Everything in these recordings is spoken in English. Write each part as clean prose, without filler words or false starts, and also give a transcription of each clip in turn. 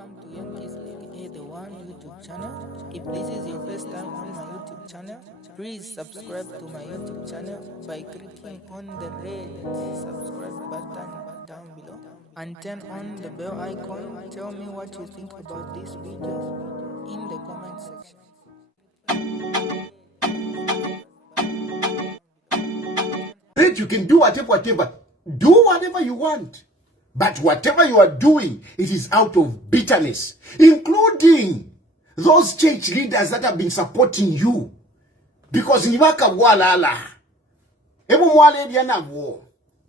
welcome to Young Kizzy, the one YouTube channel. If this is your first time on my YouTube channel, please subscribe to my YouTube channel by clicking on the red subscribe button down below and turn on the bell icon. Tell me what you think about this video in the comment section. You can do whatever. Do whatever you want. But whatever you are doing, it is out of bitterness, including those church leaders that have been supporting you. Because niwaka walala.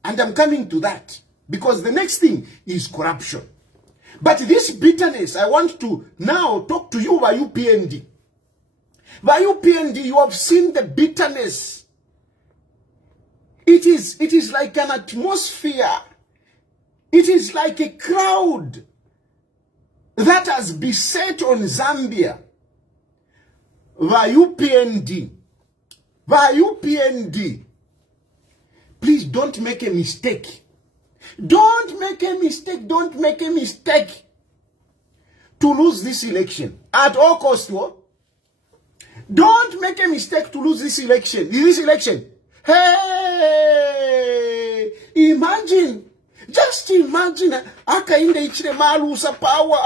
And I'm coming to that. Because the next thing is corruption. But this bitterness, I want to now talk to you by UPND. By UPND, you have seen the bitterness. It is like an atmosphere. It is like a crowd that has beset on Zambia. UPND. Please don't make a mistake. Don't make a mistake to lose this election. At all costs. Don't make a mistake to lose this election. Hey! Just imagine, akainde ichire malusa power.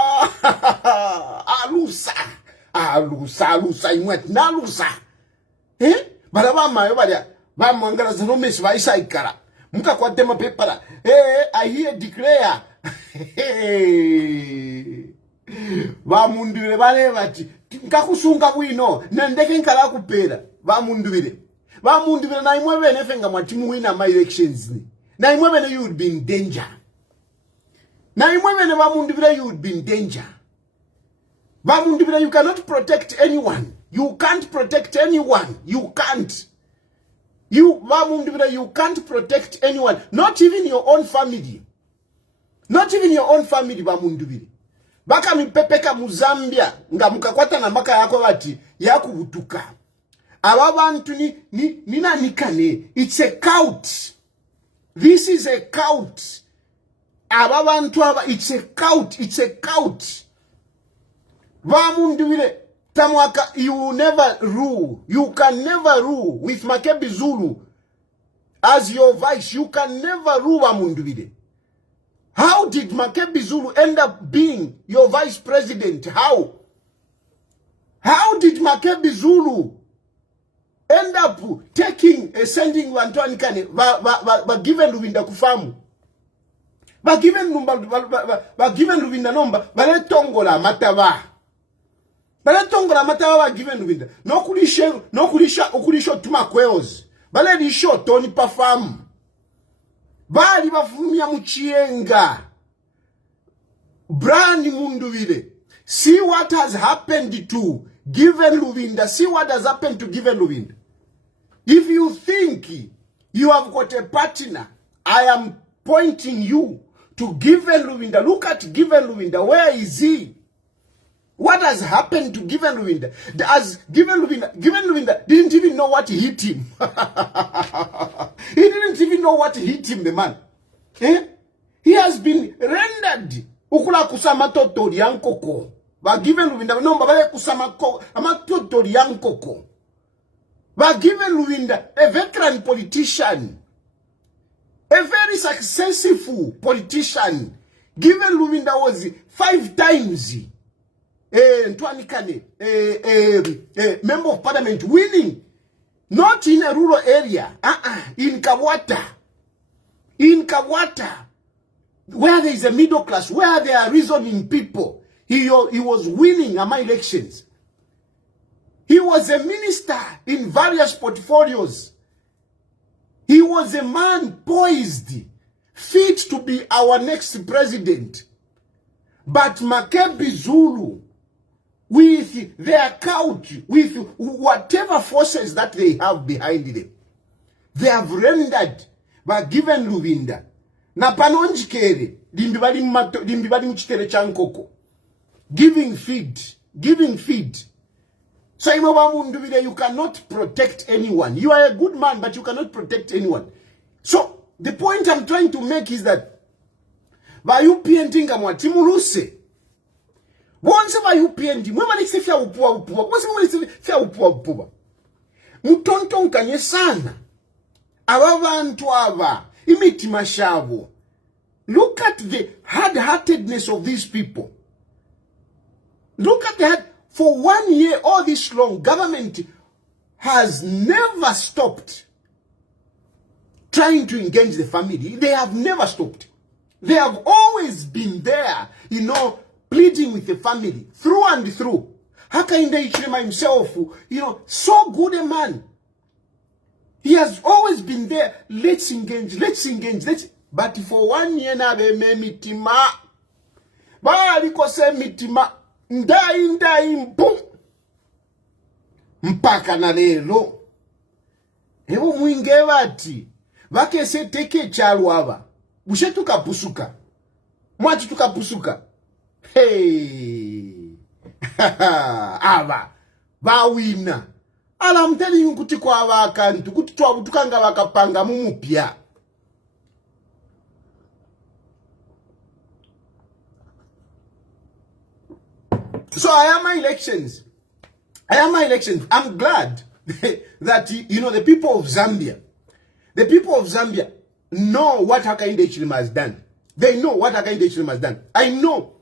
alusa imwet nalusa. Baraba mayo badia, ba mangala zano mesh ba isaikara. Muka kwa tema pepara. I hear declare. Ba mundure bale bati. Nkakusunga kuino, nendeke nkala kupera. Ba mundure na imwebe nefenga mwatimu wina my elections ni. Na imwebe you would be in danger. You would be in danger. You cannot protect anyone. You can't protect anyone. You can't. You can't protect anyone. Not even your own family. Baka mipepeka muzambia. Nga mukakwata na maka yako wati. Yaku butuka. Awabantu nina nikane. It's a cult. This is a cult. It's a cult. Tamwaka, you will never rule. You can never rule with Makebi Zulu as your vice. You can never rule Wamundubire. How did Makebi Zulu end up being your vice president? How did Makebi Zulu end up sending Wantwani Kane given Luwinda kufamu? Given Luwinda nomba bale tongola mataba given Luwinda no kulisha tuma kweozi bale lisho toni pafamu bali bafumia muchienga brand Mundubire. See what has happened to Given Luwinda. See what has happened to Given Luwinda. If you think you have got a partner, I am pointing you to Given Luwinda. Look at Given Luwinda. Where is he? What has happened to Given Luwinda? Given Luwinda didn't even know what hit him. He didn't even know what hit him, the man. He has been rendered. Ukula kusama totori yankoko. Ba Given Luwinda no babale kusama totori yankoko. Ba Given Luwinda, a veteran politician, a very successful politician. Given Luwinda was 5 times member of parliament, winning, not in a rural area, in Kawata, where there is a middle class, where there are reasoning people. He was winning among elections. He was a minister in various portfolios. He was a man poised, fit to be our next president. But Makebi Zulu, with their couch, with whatever forces that they have behind them, they have rendered by Given Luwinda. Na panonjikere, dimbibadi mchikere chankoko. Giving feed. So you cannot protect anyone. You are a good man, but you cannot protect anyone. So the point I'm trying to make is that by you painting a timuluse, bonse ba UPND mwe malisi fya upua bonse mwe malisi fya upua mutontonkanye sana aba bantu aba imitima shabo. Look at the hard-heartedness of these people. Look at that. For 1 year, all this long, government has never stopped trying to engage the family. They have never stopped. They have always been there, pleading with the family through and through. Hakainde Ichilema himself, so good a man. He has always been there. Let's engage. But for 1 year na be mitima. Bali kose mitima. Ndai mpu. Mpaka na lelo. Hebo mwinge bati. Bake se teke chalu aba. Bushe tukapusuka. Mwachi tukapusuka. Hey. Aba. Bawina. I'm telling you kuti kwa abakantu. Kuti twabutukanga bakapanga mumupya. So I am my elections. I'm glad that, the people of Zambia know what Hakainde Hichilema has done. They know what Hakainde Hichilema has done. I know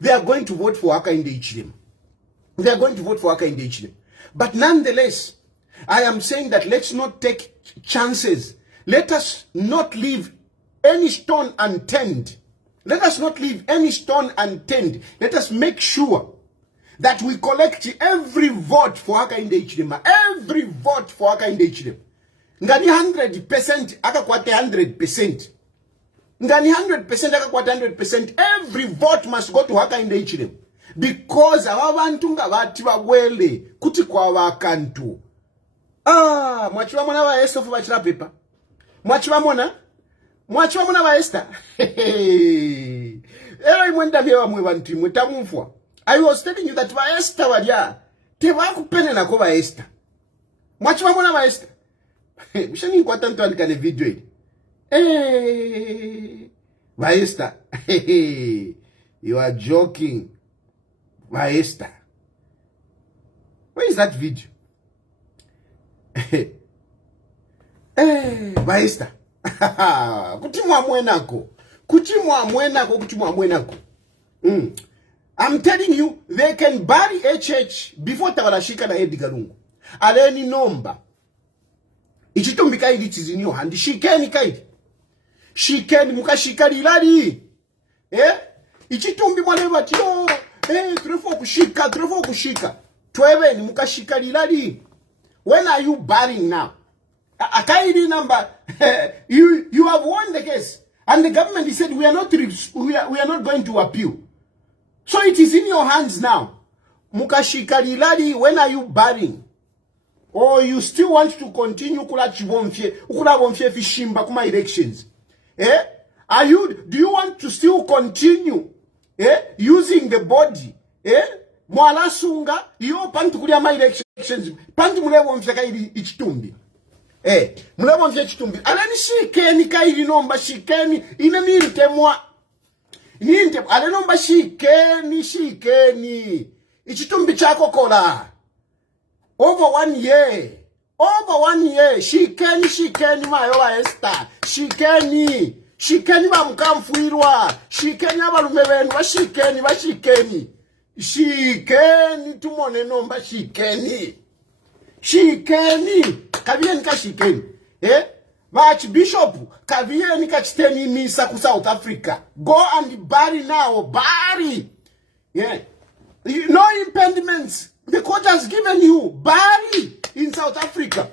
they are going to vote for Hakainde Hichilema. But nonetheless, I am saying that let's not take chances. Let us not leave any stone unturned. Let us make sure that we collect every vote for Hakainde Hichilema. Every vote for Hakainde Hichilema. Ngani 100% akakwate 100%. Ngani 100% akakwate 100%. Every vote must go to Hakainde Hichilema. Because abantu nga bati bagwele kuti kwa wakantu. Mwachiwa mwana wa Esther for bachira paper. Mwachiwa mwana wa Esther. Era imwenda byewa mwe bantu mwe tamufwa. I was telling you that ba Esther walya teba kupene ko ba Esther. Mwachiwa mwana wa Esther. Mshani kwa tanto andika le video hili. Ba Esther. You are joking. Esther. Where is that video? Esther. Kutimwa mwenako. I'm telling you, they can bury HH before tabarashika na Edgar Lungu. Aleni nomba. Ichitumbi kaidi it is in your hand. Shikeni kaidi. Shikeni mukashikari ilali. Ichitumbi mwaleba tiyo. Trefo kushika. Twebe ni mukashika lilali. When are you burying now? Akaidi number. You have won the case. And the government said we are not going to appeal. So it is in your hands now. Mukashika lilali, when are you burying? Or you still want to continue kula bonfie fishimba kuma elections? Do you want to still continue using the body? Mwala sunga yo pantu kulia my elections. Pantu mulebo mfika ili ichitumbi. Mulebo mfika ichitumbi. Alani shikeni kaili nomba shikeni ina nintemwa. Ale nomba shikeni. Ichitumbi chako kola. Over 1 year. Shikeni mayola Esther. Shikeni ba mkamfuirwa. Shikeni abalume benu bashikeni. Shikeni tumone nomba shikeni. Kavieni ka shikeni. Archbishop kavieni ka chiteni misa ku South Africa. Go and bury now. Bury. No impediments. The court has given you bury in South Africa.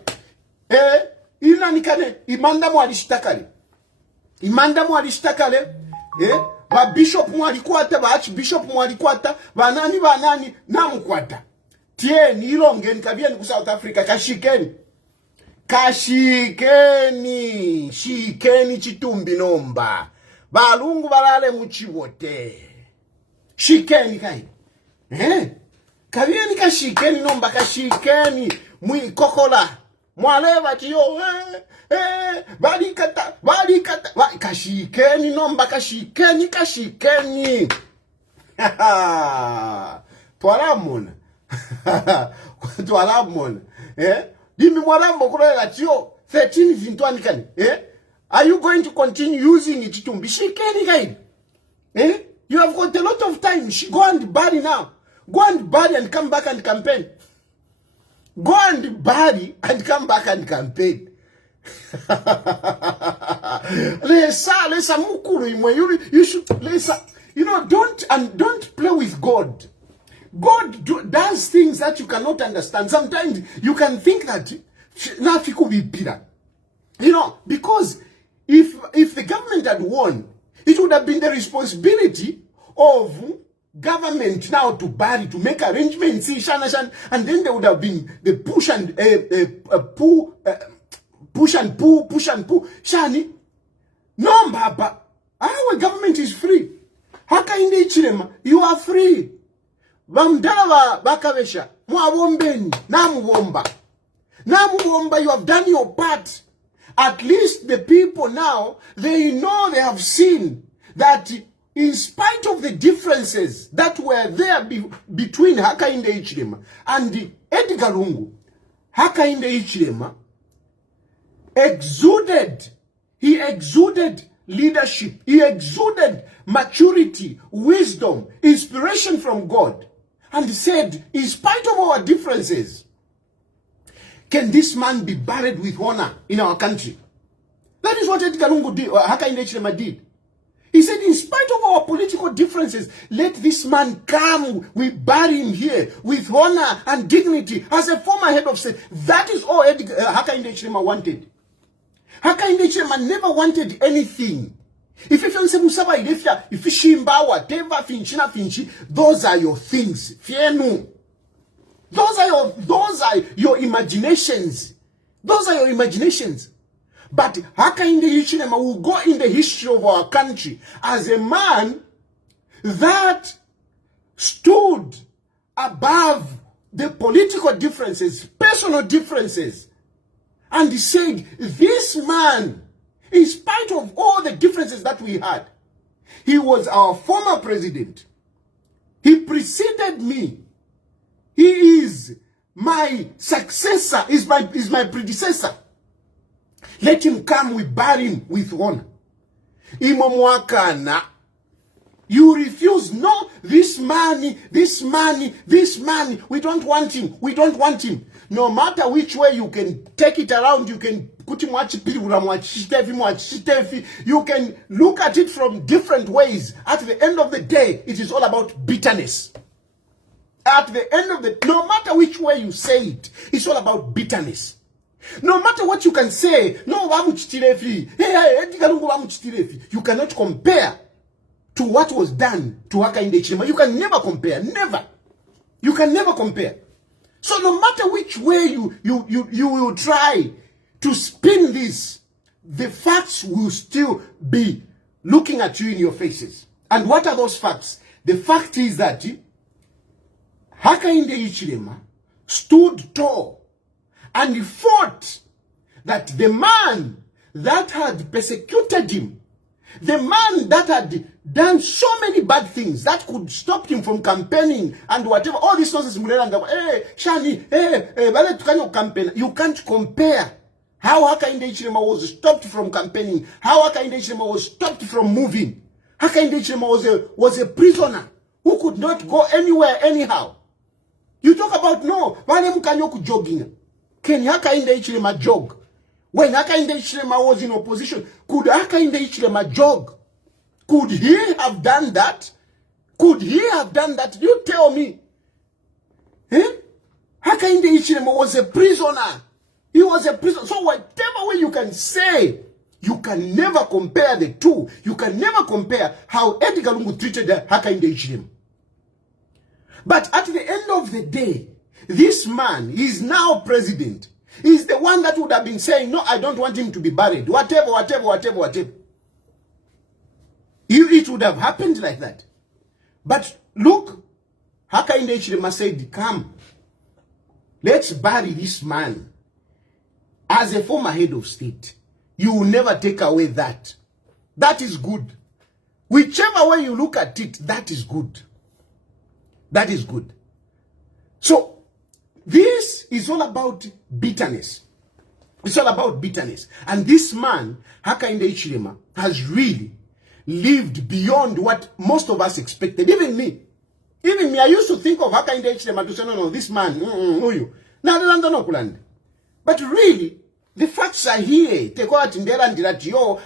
Ina nikane imanda mwalishitakale. Ba bishop mwalikwata, ba archbishop mwalikwata, banani namukwata. Tie nilonge nikabieni ku South Africa shikeni chitumbi nomba. Balungu balale muchibote. Shikeni kai. Kabieni kashikeni nomba kashikeni mwikokola. Mwaleva tiyo balikata kashikeni nomba kashikeni. Twalamona. Twalamona. Dimi mwalambo kuroela tiyo 13 zintwani kani. Are you going to continue using it to be shikeni guide? You have got a lot of time. Go and bury now. Go and bury and come back and campaign. Go and bury and come back and campaign. Lesa mukuru imwe. You should lesa. You know, don't play with God. God does things that you cannot understand. Sometimes you can think that nafiku bipira. You know, because if the government had won, it would have been the responsibility of government now to bury, to make arrangements, and then there would have been the push and push and pull. Shani, no, Baba, our government is free. Haka inde ichilema, you are free. Bamdala bakavesha, mwawombeni, namuwomba, you have done your part. At least the people now, they know, they have seen that in spite of the differences that were there between Hakainde Hichilema and Edgar Lungu, Hakainde Hichilema he exuded leadership, he exuded maturity, wisdom, inspiration from God, and he said, in spite of our differences, can this man be buried with honor in our country? That is what Edgar Lungu did, or Hakainde Hichilema did. He said, in spite of our political differences, let this man come. We bury him here with honor and dignity as a former head of state. That is all Hakainde Hichilema wanted. Hakainde Hichilema never wanted anything. If you say Musaba Ilefia, if you shimba whatever finchina finchi, those are your things. Fear no. Those are your imaginations. Those are your imaginations. But Hakainde Hichilema will go in the history of our country as a man that stood above the political differences, personal differences. And he said, this man, in spite of all the differences that we had, he was our former president. He preceded me. He is my successor, is my predecessor. Let him come, we bury him with honor. Imomwakana. You refuse. No, this money, we don't want him. We don't want him. No matter which way you can take it around, you can put him you can look at it from different ways. At the end of the day, it is all about bitterness. At the end of the, no matter which way you say it, it's all about bitterness. No matter what you can say, no, you cannot compare to what was done to Hakainde Hichilema. You can never compare, never. You can never compare. So no matter which way you will try to spin this, the facts will still be looking at you in your faces. And what are those facts? The fact is that Hakainde Hichilema stood tall and he fought that the man that had persecuted him, the man that had done so many bad things that could stop him from campaigning and whatever, all these nonsense, you can't compare how Hakainde Hichilema was stopped from campaigning, how Hakainde Hichilema was stopped from moving. Hakainde Hichilema was a prisoner who could not go anywhere anyhow. You talk about no, jogging. Can Hakainde Hichilema jog? When Hakainde Hichilema was in opposition, could Hakainde Hichilema jog? Could he have done that? Could he have done that? You tell me. Hakainde Hichilema was a prisoner. He was a prisoner. So whatever way you can say, you can never compare the two. You can never compare how Edgar Lungu treated Hakainde Hichilema. But at the end of the day, this man is now president. He's the one that would have been saying, no, I don't want him to be buried. Whatever. It would have happened like that. But look, Hakainde Hichilema said, come, let's bury this man as a former head of state. You will never take away that. That is good. Whichever way you look at it, that is good. That is good. So this is all about bitterness. It's all about bitterness. And this man, Hakainde Hichilema, has really lived beyond what most of us expected. Even me, I used to think of Hakainde Hichilema to say, no, this man, who you? But really, the facts are here.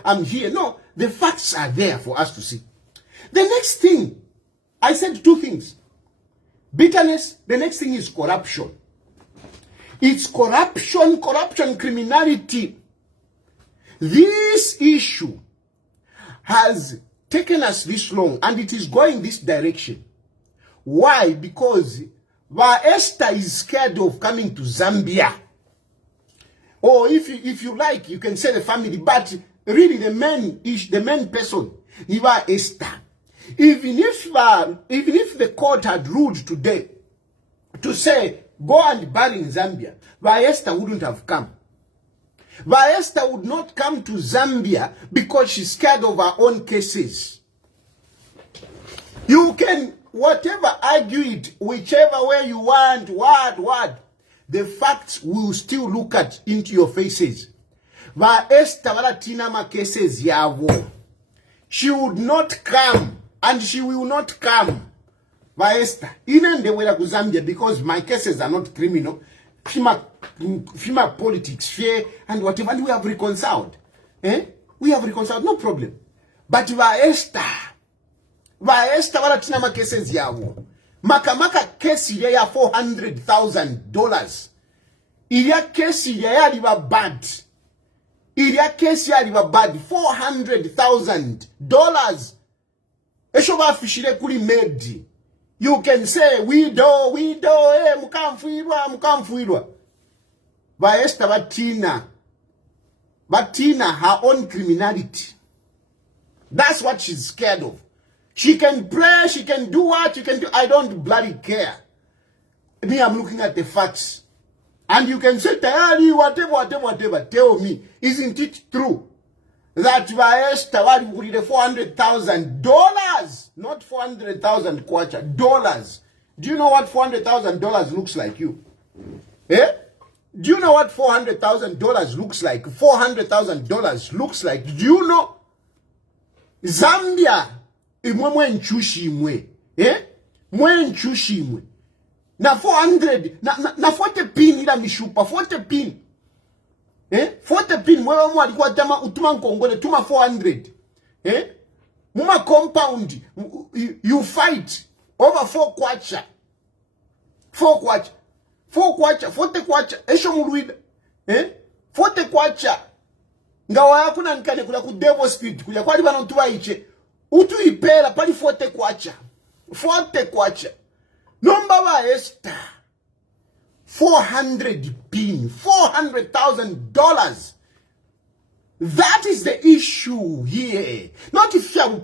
I'm here. No, the facts are there for us to see. The next thing, I said two things. Bitterness, the next thing is corruption. It's corruption, criminality. This issue has taken us this long and it is going this direction. Why? Because Esther is scared of coming to Zambia. Or if you like, you can say the family, but really the main person, Esther. Even if the court had ruled today to say, go and bury in Zambia, Esther wouldn't have come. Esther would not come to Zambia because she's scared of her own cases. You can, whatever, argue it, whichever way you want, what. The facts will still look at into your faces. Esther walatina ma cases yavo. She would not come, and she will not come. Esther, even the way to Zambia, because my cases are not criminal, FIMA politics, fear, and whatever, and we have reconciled. We have reconciled, no problem. But Esther walatina ma cases yavo. Makamaka kesi ya $400,000. Ilia kesi ya liba bad. Ilia kesi ya liba bad. $400,000. Eshoba fishile kuli medi. You can say, widow, mukamfuirwa. Esther Batina, her own criminality. That's what she's scared of. She can pray, she can do what she can do. I don't bloody care. Me, I'm looking at the facts. And you can say, whatever. Tell me, isn't it true that Esther would the $400,000? Not 400,000 kwacha, dollars. Do you know what $400,000 looks like, you? Do you know what $400,000 looks like? $400,000 looks like. Do you know? Zambia. Mwenchushimwe. Mwenchushimwe. Na 400, na 40 pin ila mishupa, 40 pin. 40 pin, mwewe mwa likuwa tama utuma nkongole, tuma 400. Muma compound, you fight over 4 kwacha. 4 kwacha. 40 kwacha, esho muluida. 40 kwacha. Ngawa yakuna nkane kula ku devil spirit, kula kwa liba notuwa iche. Utu ipela pali 40 kwacha. 40 kwacha. Number wa Esther. 400 pin. $400,000. That is the issue here. Not if you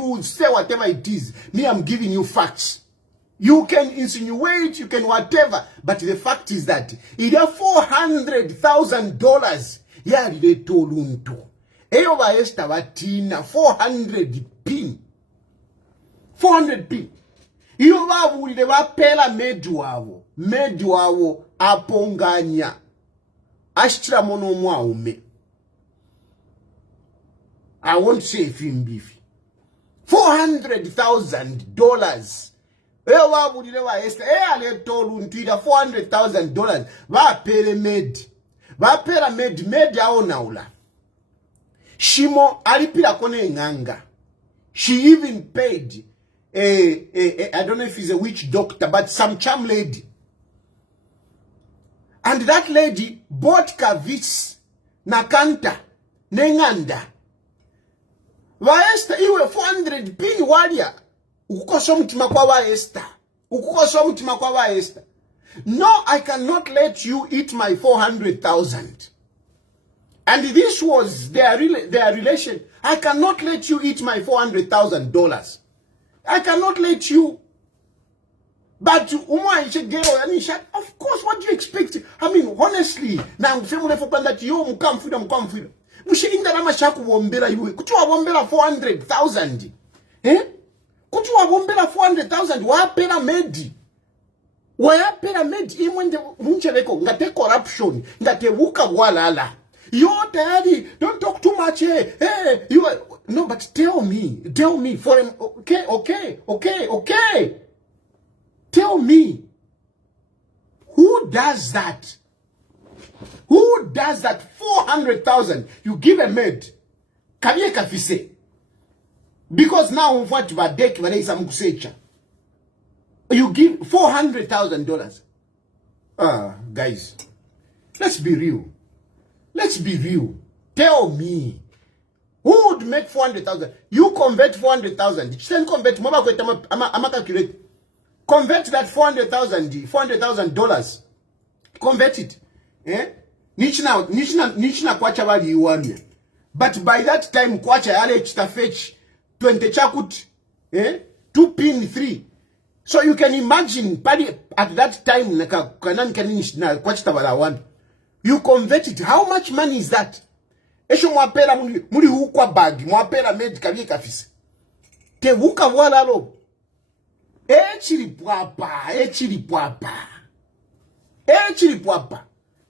would say whatever it is. Me, I'm giving you facts. You can insinuate, you can whatever. But the fact is that it is $400,000. Yeah, they told unto. Eyoba Esther batina 400 pin. 400 pin. Iyo bavulire bapela medu wabo aponganya. Ashtra mono mwaume. I won't say film beef. $400,000. Eyo bavulire ba Esther. Ale tolu ntwida $400,000. Bapele med. Bapela med yao naula. Shimo alipila kone nganga. She even paid I don't know if he's a witch doctor, but some charm lady. And that lady bought kavis nakanta nenganda. Esther iwe 400 pin walia. Ukukoso mtima kwa Esther. Ukukoso mtima kwa Esther. No, I cannot let you eat my 400,000. And this was their relation. I cannot let you eat my $400,000. I cannot let you. But of course, what do you expect? I mean, honestly, now family for that you come freedom. Mushinga na mashaku wombela iwe. Kuchwa wombela 400,000. kuti wabombera 400,000 wapera medi wayapera medi imwende munchereko ngate corruption ngate wuka walala. You're daddy, don't talk too much. Hey, you are, no, but tell me for him. Okay. Tell me, who does that? Who does that? 400,000 you give a maid. Kabiye kafise. Because now what badek barayisa mukusecha. You give $400,000. Guys, let's be real. Let's be real. Tell me, who would make 400,000? You convert 400,000. Then convert. I'm calculate. Convert that $400,000. Convert it. Nichina kwacha wali yuwanya. But by that time kwacha yale chitafetch 20 chakut. 2 pin 3. So you can imagine at that time you convert it. How much money is that? Esho mwapera muri hukwa bag, mwapera med kabiye kafisi. Te huka wala lo. Echiri pwapa.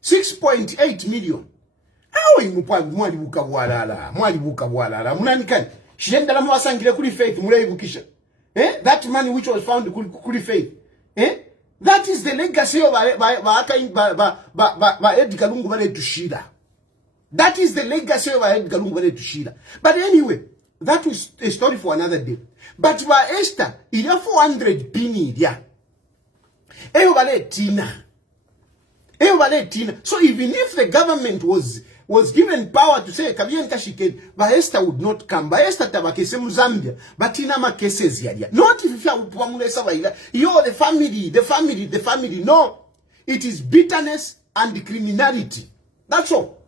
6.8 million. Awe mwali huka wala. Munanikani. Shenda la mwasangile kuli faith mule ibukisha. That money which was found kuli faith. That is the legacy of Edgar Lungu bale tushira. That is the legacy of Edgar Lungu bale tushira. But anyway, that was a story for another day. But wa Esther, ila 400 pini ya. Eyo bale tina. So even if the government was given power to say Kabiyen Kashiken, Esther would not come. Esther tabakese mu Zambia, but ina ma cases ya. Not if you are you're the family. No, it is bitterness and criminality. That's all.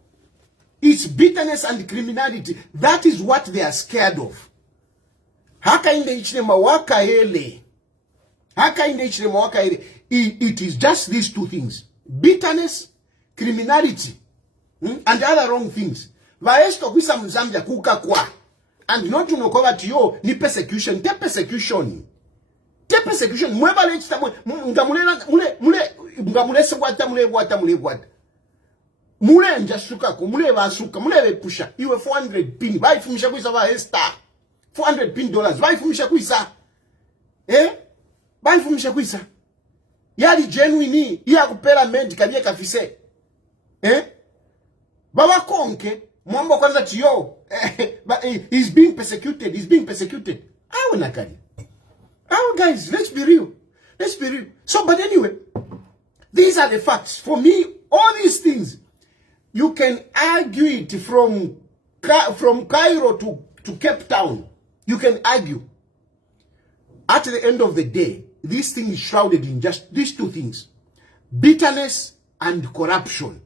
It's bitterness and criminality. That is what they are scared of. Haka inde ichinema waka hele. It is just these two things. Bitterness, criminality. And other wrong things. Vaesto kwisa Mzambia kuka kwa. And not to know cover to you ni persecution. Te persecution. Mweba le chita mule segwata mule wata. Mule njasuka ko mule basuka mule pusha. Iwe 400 pin. Vai fumisha kwisa Vaesta. $400 vai fumisha kwisa. Vai fumisha kwisa. Yali genuine iya kupela med kabiye kafise. Baba konke mwambo kwanza tiyo he's being persecuted. Awe nakari. Guys, let's be real. So but anyway, these are the facts. For me, all these things you can argue it from Cairo to Cape Town. You can argue. At the end of the day, this thing is shrouded in just these two things: bitterness and corruption.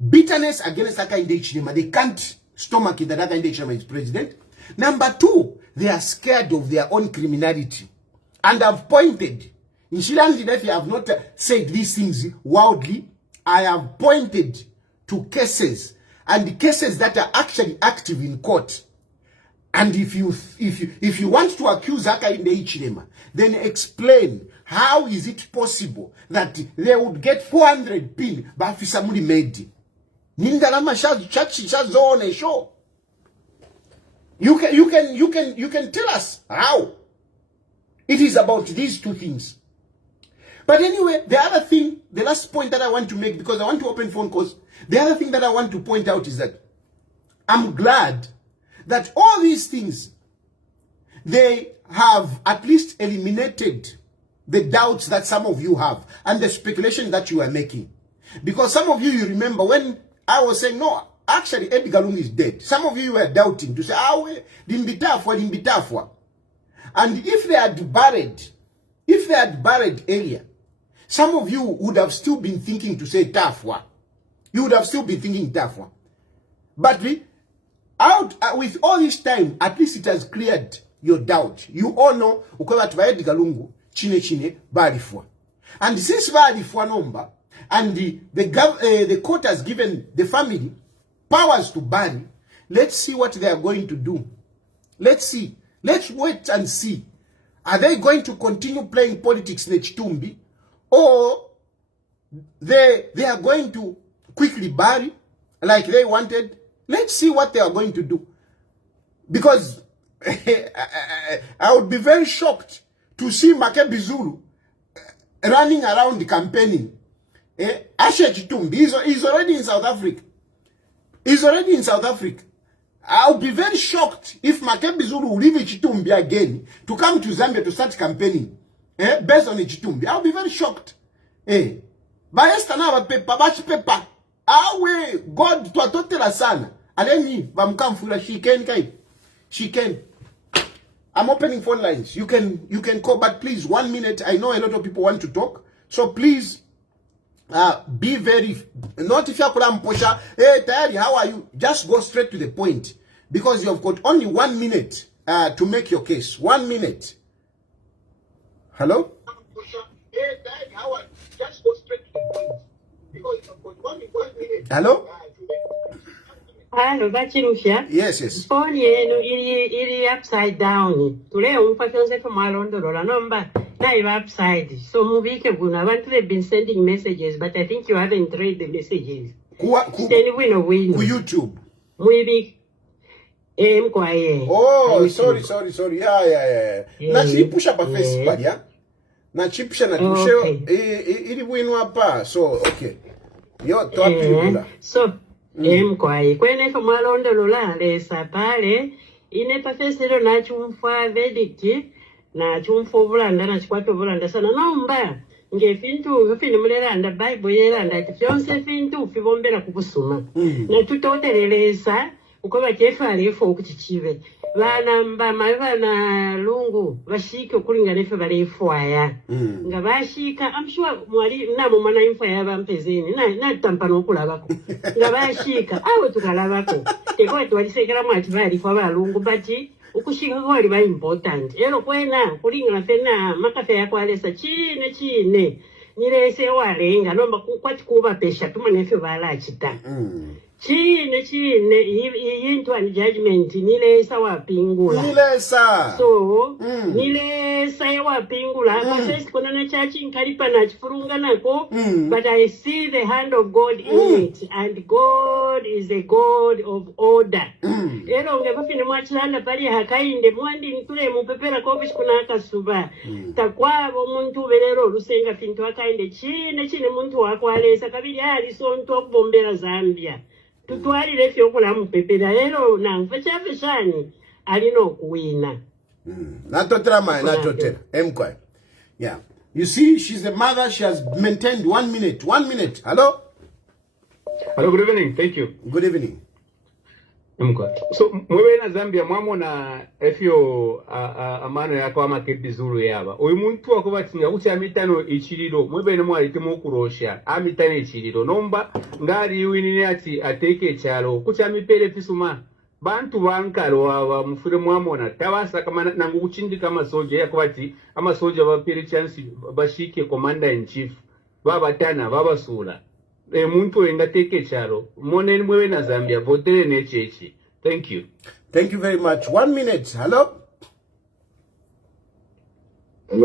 Bitterness against Hakainde Hichilema. They can't stomach it that Hakainde Hichilema is president. Number two, they are scared of their own criminality. And I've pointed, in Shilanzi that I have not said these things wildly. I have pointed to cases, and the cases that are actually active in court. And if you want to accuse Hakainde Hichilema, then explain how is it possible that they would get 400 pin by Fisamuli Medi. Nindalama shazone show. You can tell us how. It is about these two things. But anyway, the other thing, the last point that I want to make, because I want to open phone calls, the other thing that I want to point out is that I'm glad that all these things, they have at least eliminated the doubts that some of you have and the speculation that you are making. Because some of you remember when I was saying, no, actually Edgar Lungu is dead. Some of you were doubting to say, Dimbitafwa. And if they had buried earlier, some of you would have still been thinking to say Tafwa. You would have still been thinking Tafwa. But with all this time, at least it has cleared your doubt. You all know Edgar Lungu chine barifwa. And since barifwa number, and the court has given the family powers to bury, let's see what they are going to do. Let's see. Let's wait and see Are they going to continue playing politics in Chitumbi, or they are going to quickly bury like they wanted? Let's see what they are going to do. Because I would be very shocked to see Makebi Zulu running around campaigning. Ashe Chitumbi, he's already in South Africa. He's already in South Africa. I'll be very shocked if Makebi Zulu will leave Chitumbi again to come to Zambia to start campaigning based on Chitumbi. I'll be very shocked. Baesta na bachi pepa. Awe God twatotela sana. Aleni bamkamfula she can. I'm opening phone lines. You can call, but please 1 minute. I know a lot of people want to talk, so please be very, not if you're posha, hey Tayari, how are you? Just go straight to the point, because you've got only 1 minute to make your case. 1 minute. Hello? Hey Tayari, how are you? Just go straight to the point, because you've got only 1 minute. Hello? Hello, Bachirusha. Yes. Phone iri upside down. Today umfakionse for malondolola number. Now you're upside. So muvike kuna abantu they've been sending messages, but I think you haven't read the messages. Then win. Ku YouTube. Muibi mkwaye. Oh, sorry. Yeah. Na chipusha pa Facebook ya. Na chipusha na tushe ili winu hapa. So okay. Yo toa So mkwaye kwene for malondolola lesa pale ine pa fesero na chumfa verdict na chumfa obulanda na chikwata obulanda sana nomba ngefintu fini mulelanda bible yelanda tifyonse fintu fibombera kubusuma na tutotereleza uko bakefalefo okuchichive bana bana lungu bashike okulingana efe balefwaya nga bashika I'm sure mwali namo mwana infaya bampezeni na tampano okulabako nga bashika awe tukalabako teko twalisekera mwati bali kwa balungu bati ukushika kwali ba important ero kwena kulingana fena makafe yakwalesa chine nilese walenga nomba kwati kuba pesha tumanefe balachita chine yintu and judgment nilesa wapingula so nilesa wapingula confess kuna na church nkalipa na chifurunga nako but I see the hand of God in it, and God is a God of order. Ero ngefafine mwachilanda pali hakainde mwandi ntule mupepera kobish kuna akasuba takwabo muntu belero lusenga fintu hakainde chine muntu wakwalesa kabili ali so ntu okubombera Zambia tutwalire fyo kula mupepera lero na mfachafeshani alino okuwina natotera emkwa. Yeah, you see, she's a mother. She has maintained 1 minute. 1 minute. Hello, good evening. Thank you. Good evening. So mwewe na Zambia mwamona efyo amano yako Makebi Zulu yaba oyu muntu wakubatinga kuti amitano ichiriro mwewe ne mwalite mukurosha amitano ichiriro nomba ngari winini ati ateke chalo kuti amipere fisuma bantu bankalo wa mufure mwamona tabasa kama nangu kuchindika amasoja yakubati amasoja bapere chance bashike commander in chief babatana babasula muntu wenga teke chalo moneni mwewe na Zambia votere nechechi. Thank you very much. 1 minute. Hello. But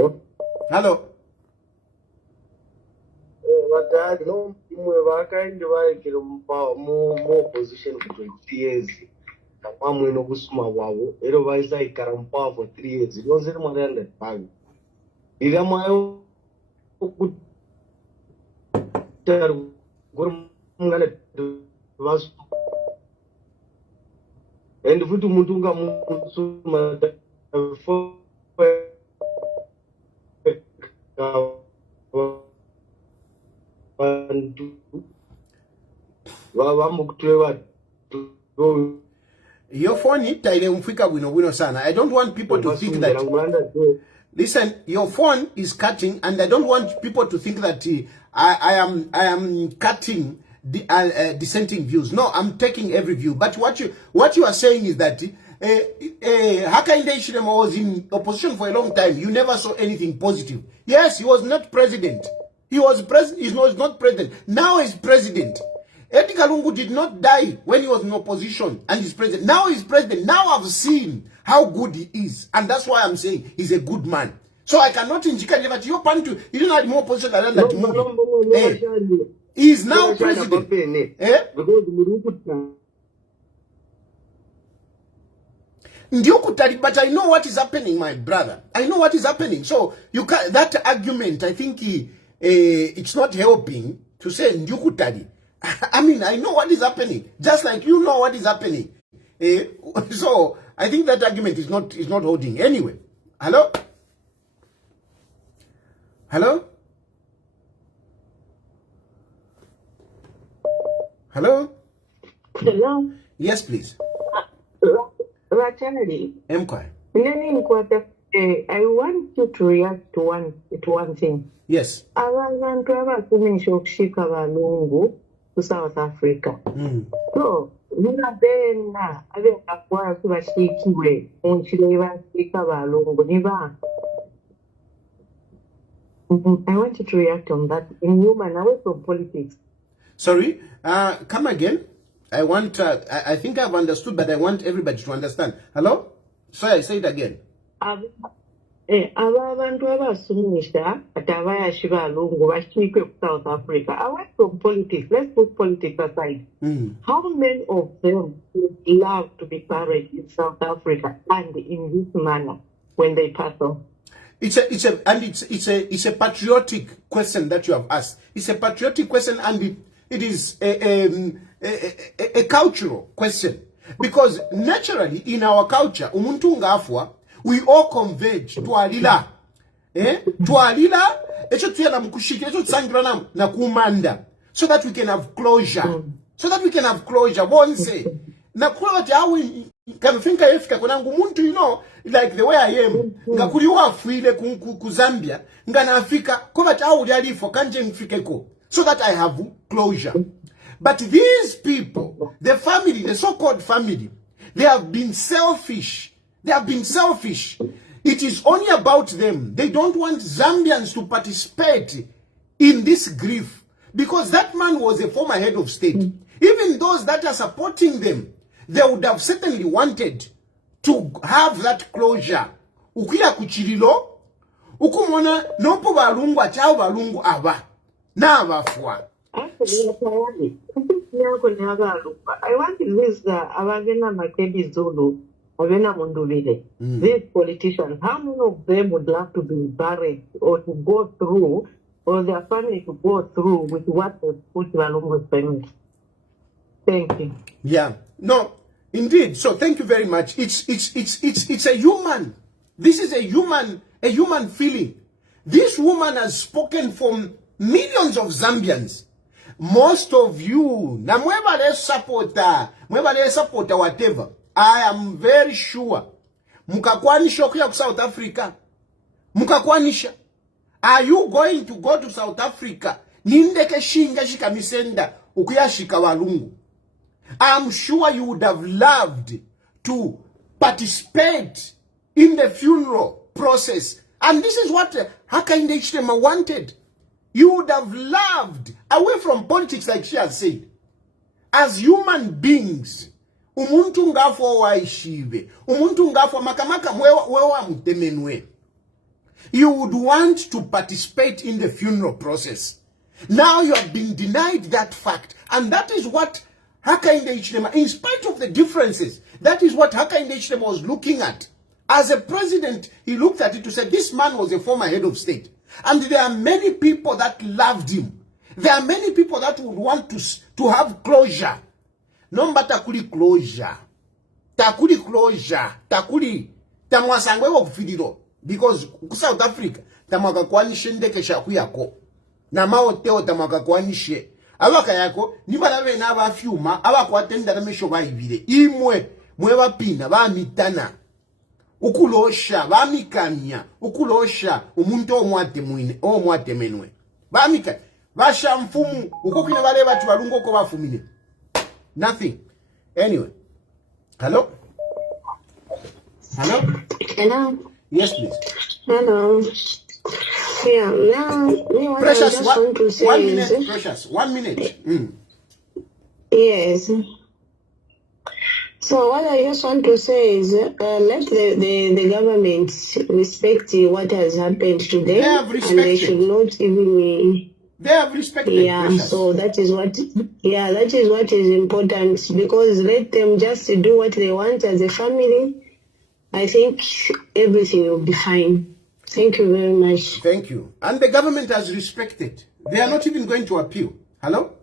no, I kind of more position for 20 years. I'm going to go small wow. Otherwise, I can't for 3 years. You don't say more than that. Bag. Is that my good? Was and Futu Mutunga Musuma for your phone sana. I don't want people to think that. Listen, your phone is cutting, and I don't want people to think that I am cutting the dissenting views. No, I'm taking every view. But what you are saying is that Hakainde Hichilema was in opposition for a long time. You never saw anything positive. Yes, he was not president. He was president. He was not president. Now he's president. Edgar Lungu did not die when he was in opposition and he's president. Now he's president. Now I've seen how good he is. And that's why I'm saying he's a good man. So I cannot indicate that you're planning to, he didn't have more position than that movie. He is now president. But I know what is happening, my brother. I know what is happening. So you can, that argument, I think it's not helping to say Ndiukutari. I mean, I know what is happening, just like you know what is happening. So I think that argument is not holding. Anyway, hello? Hello? Hello? Hello. Yes, please. Rachel, Empire. I want you to react to one thing. Yes. Abantu abakumisha okushika balungu ku South Africa. So, nabena abeka kwa kubashikiwe onchile bashika balungu niba. I want you to react on that in human away from politics. Sorry, come again. I want, I think I've understood, but I want everybody to understand. Hello? Sorry, I say it again. Abantu abasumisha atabayashi balungu bashikwe ku South Africa. Away from politics, let's put politics aside. How many of them would love to be buried in South Africa and in this manner when they pass on? It's a patriotic question that you have asked. It's a patriotic question, and it is a cultural question, because naturally in our culture, umuntu ngafwa, we all converge to alila, to alila, echo tuyana mkushiki, echo tsangrana na kumanda, so that we can have closure, Bonse, na kula jawi can think Africa kunangu muntu, you know, like the way I am, ngakuriwa fuile ku Zambia, ngana Africa, kwa jawi alifo kanje mfikeko, so that I have closure. But these people, the family, the so-called family, they have been selfish. It is only about them. They don't want Zambians to participate in this grief, because that man was a former head of state. Even those that are supporting them, they would have certainly wanted to have that closure. Ukia kuchirilo, ukumona nopo balungu achao balungu aba na abafwa. I want to lose the Avagena Makedi Zulu, Avena Munduvile. These politicians, how many of them would love to be buried or to go through, or their family to go through with what they put Valungu's family? Thank you. Yeah. No, indeed. So thank you very much. It's a human. This is a human feeling. This woman has spoken for millions of Zambians. Most of you, na mwebale supporter, whatever, I am very sure, mukakwanisha kuya ku South Africa. Mukakwanisha. Are you going to go to South Africa? Nindeke shinga shikamisenda, ukuya shika walungu. I'm sure you would have loved to participate in the funeral process. And this is what Hakainde Hichilema wanted. You would have loved, away from politics like she has said, as human beings, umuntu ngafo waishive, umuntu ngafo makamaka mwewa mtemenwe. You would want to participate in the funeral process. Now you have been denied that fact. And that is what Hakainde Hichilema, in spite of the differences, that is what Hakainde Hichilema was looking at. As a president, he looked at it to say, this man was a former head of state. And there are many people that loved him. There are many people that would want to have closure. No matter closure. Takuli. Tamwasangwe wa kufidiro. Because South Africa, tamwaka kwanishe ndeke shaku yako. Na maoteo tamwaka kwanishe. Awaka yako, nibalawe na abafyuma, abakwatenda na mesho baibire. Imwe, mwewa pina, ba mitana. Ukulosha, bamikanya, ukulosha, umuntu omwate menwe. Bamikanya, basha mfumu, ukukine wale batu balungo ko bafumine. Nothing. Anyway. Hello? Hello? Hello? Yes, please. Hello. Yeah, now, what Precious, I just want to say 1 minute, is, Precious, 1 minute. Yes. So what I just want to say is, let the government respect what has happened to They them, have and they should respected. not even. They have respected, Yeah, precious. so that is what is important, because let them just do what they want as a family. I think everything will be fine. Thank you very much. Thank you. And the government has respected. They are not even going to appeal. Hello?